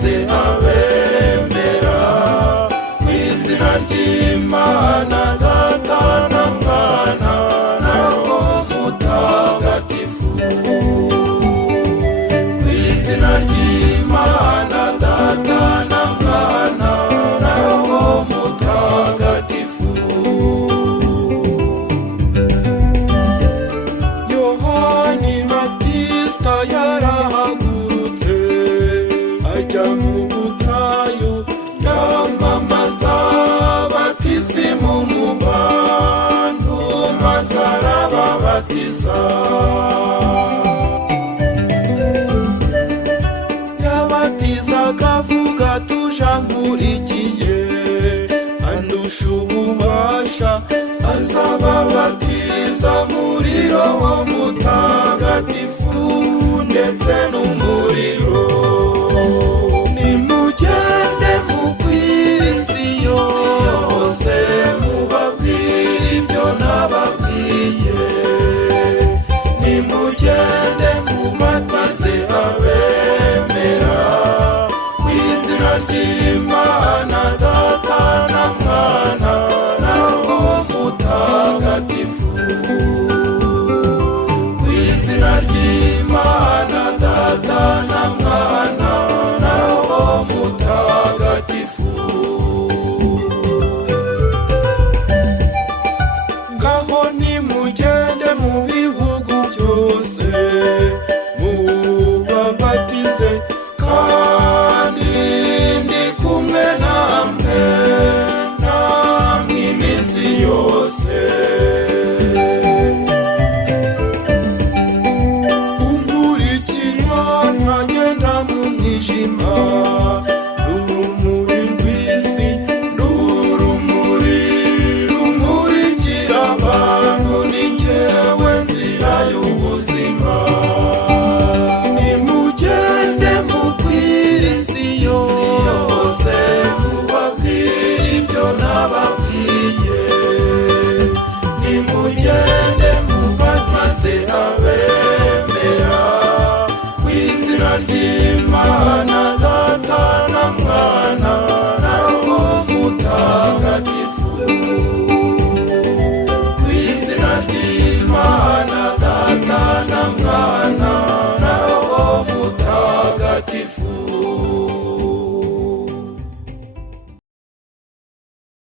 batisiza bemera ku izina ry'Imana Data na Mwana na Roho Mutagatifu, ku izina ry'Imana Data na Mwana na Roho Mutagatifu. Yohani Batista yarahagurutse ajya mu butayu yamamaza batisimu mu bantu maze arababatiza. Yabatizaga avuga tuja nkurikiye andusha ububasha, azababatiza muri Roho Mutagatifu ndetse n'umuriro. Nimugende mubwire isi yose mubabwire ibyo nababwiye, nimugende mubatiza bemera ku izina ry'Imana Data na Mwana na Roho Mutagatifu, ku izina ry'Imana Data na Mwana na Roho Mutagatifu. Ngaho nimugende mu bihugu byose mubabatize, kandi ndi kumwe namwe iminsi yose. Umurikira ntagenda mu mwijima,